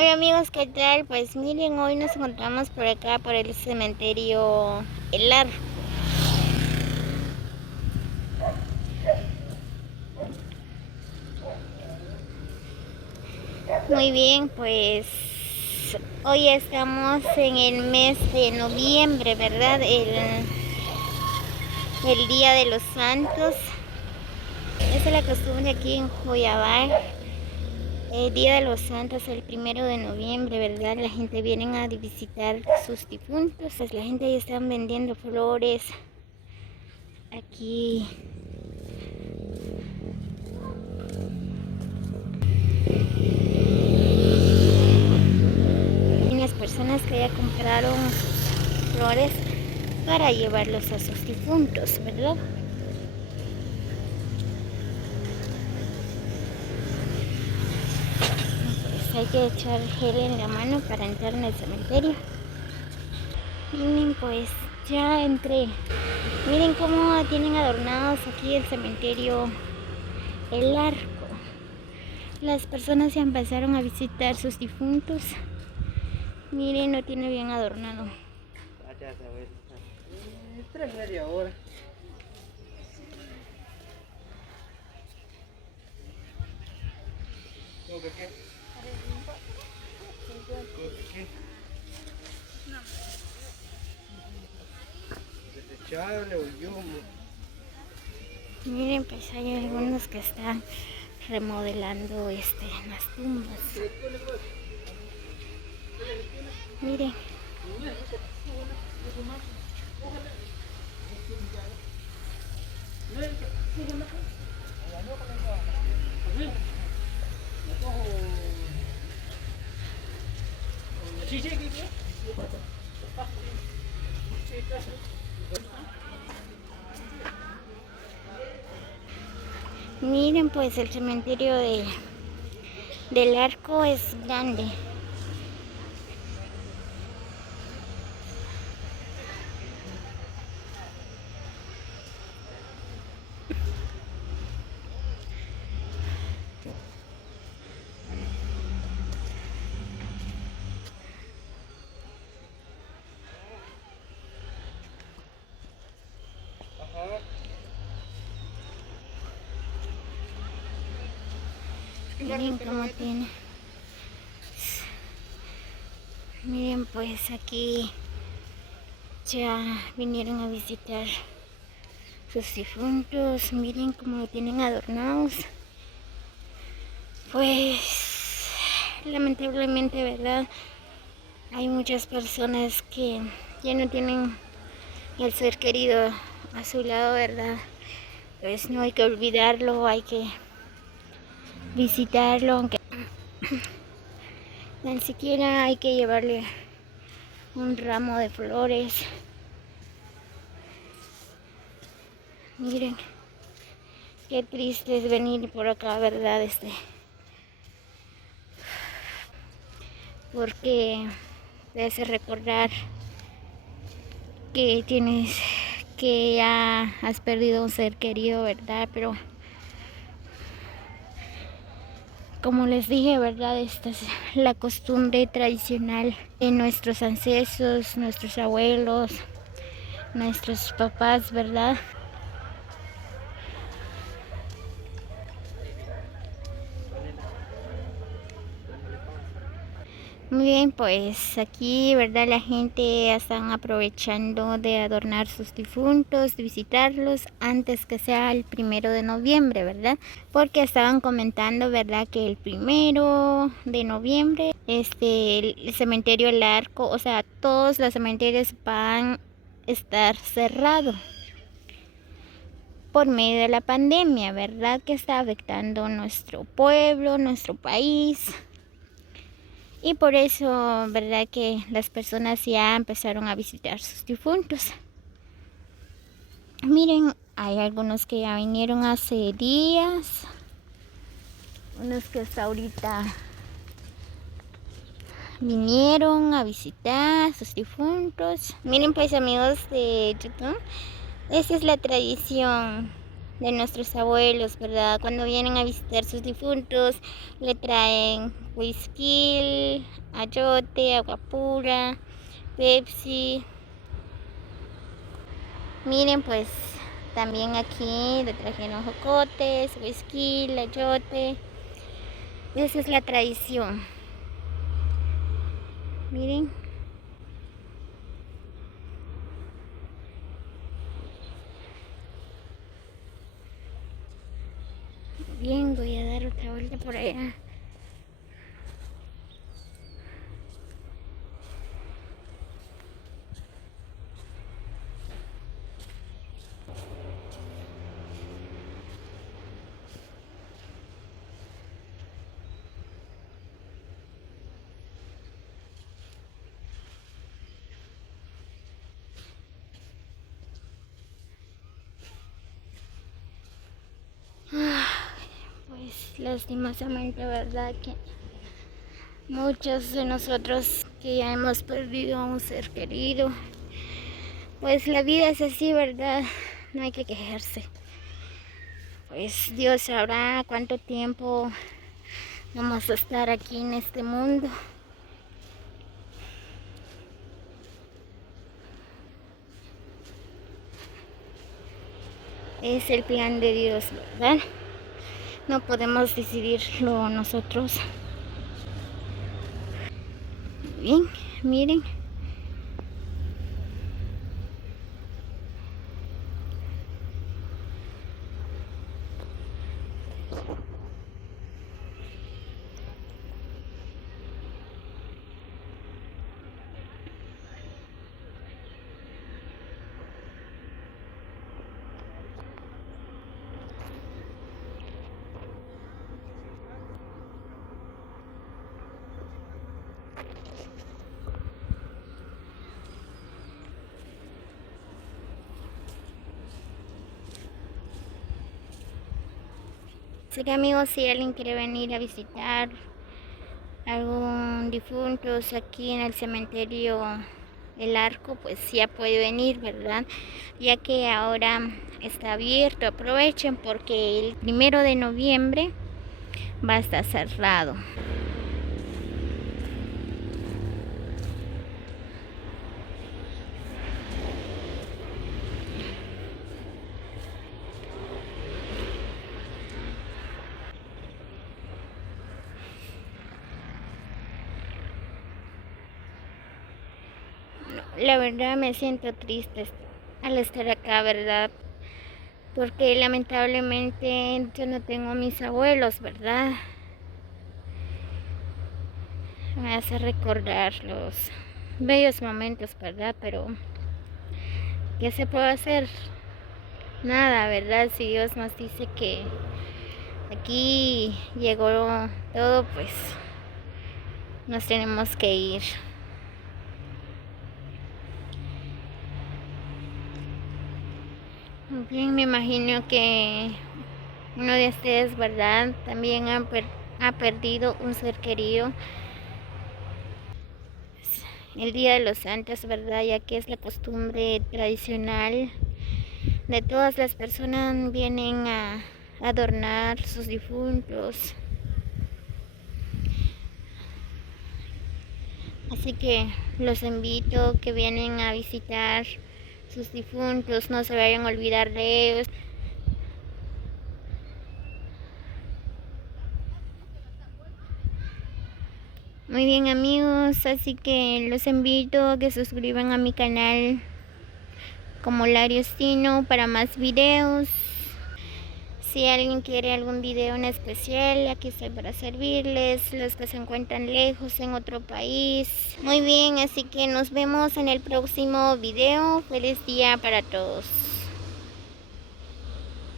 Hola amigos, ¿qué tal? Pues miren, hoy nos encontramos por acá, por el cementerio El Arco. Muy bien, pues hoy estamos en el mes de noviembre, ¿verdad? El Día de los Santos. Esa es la costumbre aquí en Joyabal. El Día de los Santos, el 1 de noviembre, ¿verdad? La gente viene a visitar sus difuntos. Pues la gente ya están vendiendo flores aquí. Las personas que ya compraron sus flores para llevarlos a sus difuntos, ¿verdad? Pues hay que echar gel en la mano para entrar en el cementerio. Miren, pues ya entré. Miren cómo tienen adornados aquí el cementerio El Arco. Las personas ya empezaron a visitar sus difuntos. Miren, lo tiene bien adornado. Tres media hora. ¿Qué? Desechable o yumo. Miren, pues hay algunos que están remodelando las tumbas. Miren. Miren, pues el cementerio del Arco es grande. Miren cómo tiene. Miren, pues aquí ya vinieron a visitar sus difuntos. Miren cómo lo tienen adornados. Pues lamentablemente, ¿verdad? Hay muchas personas que ya no tienen el ser querido a su lado, ¿verdad? Pues no hay que olvidarlo, hay que visitarlo, aunque ni siquiera hay que llevarle un ramo de flores. Miren, qué triste es venir por acá, ¿verdad? Porque te hace recordar que ya has perdido un ser querido, ¿verdad? Pero como les dije, ¿verdad? Esta es la costumbre tradicional de nuestros ancestros, nuestros abuelos, nuestros papás, ¿verdad? Muy bien, pues aquí, ¿verdad? La gente están aprovechando de adornar sus difuntos, de visitarlos antes que sea el 1 de noviembre, ¿verdad? Porque estaban comentando, ¿verdad? Que el 1 de noviembre, el cementerio El Arco, o sea, todos los cementerios van a estar cerrados por medio de la pandemia, ¿verdad? Que está afectando nuestro pueblo, nuestro país. Y por eso, ¿verdad? Que las personas ya empezaron a visitar sus difuntos. Miren, hay algunos que ya vinieron hace días. Unos que hasta ahorita vinieron a visitar sus difuntos. Miren pues amigos de YouTube, esa es la tradición de nuestros abuelos, ¿verdad? Cuando vienen a visitar sus difuntos, le traen whisky, ayote, agua pura, Pepsi. Miren, pues también aquí le trajeron jocotes, whisky, ayote. Esa es la tradición. Miren. Bien, voy a dar otra vuelta por allá. Pues lastimosamente, verdad que muchos de nosotros que ya hemos perdido a un ser querido, pues la vida es así, verdad, no hay que quejarse. Pues Dios sabrá cuánto tiempo vamos a estar aquí en este mundo. Es el plan de Dios, ¿verdad? No podemos decidirlo nosotros. Bien, miren. Así que amigos, si alguien quiere venir a visitar algún difunto aquí en el cementerio El Arco, pues ya puede venir, ¿verdad? Ya que ahora está abierto, aprovechen porque el 1 de noviembre va a estar cerrado. La verdad me siento triste al estar acá, ¿verdad? Porque lamentablemente yo no tengo a mis abuelos, ¿verdad? Me hace recordar los bellos momentos, ¿verdad? Pero ¿qué se puede hacer? Nada, ¿verdad? Si Dios nos dice que aquí llegó todo, pues nos tenemos que ir. Bien, me imagino que uno de ustedes, ¿verdad? También ha perdido un ser querido. El Día de los Santos, ¿verdad? Ya que es la costumbre tradicional de todas las personas, vienen a adornar sus difuntos. Así que los invito que vienen a visitar sus difuntos, no se vayan a olvidar de ellos. Muy bien amigos, así que los invito a que se suscriban a mi canal como Lariostino para más videos. Si alguien quiere algún video en especial, aquí estoy para servirles, los que se encuentran lejos en otro país. Muy bien, así que nos vemos en el próximo video. Feliz día para todos.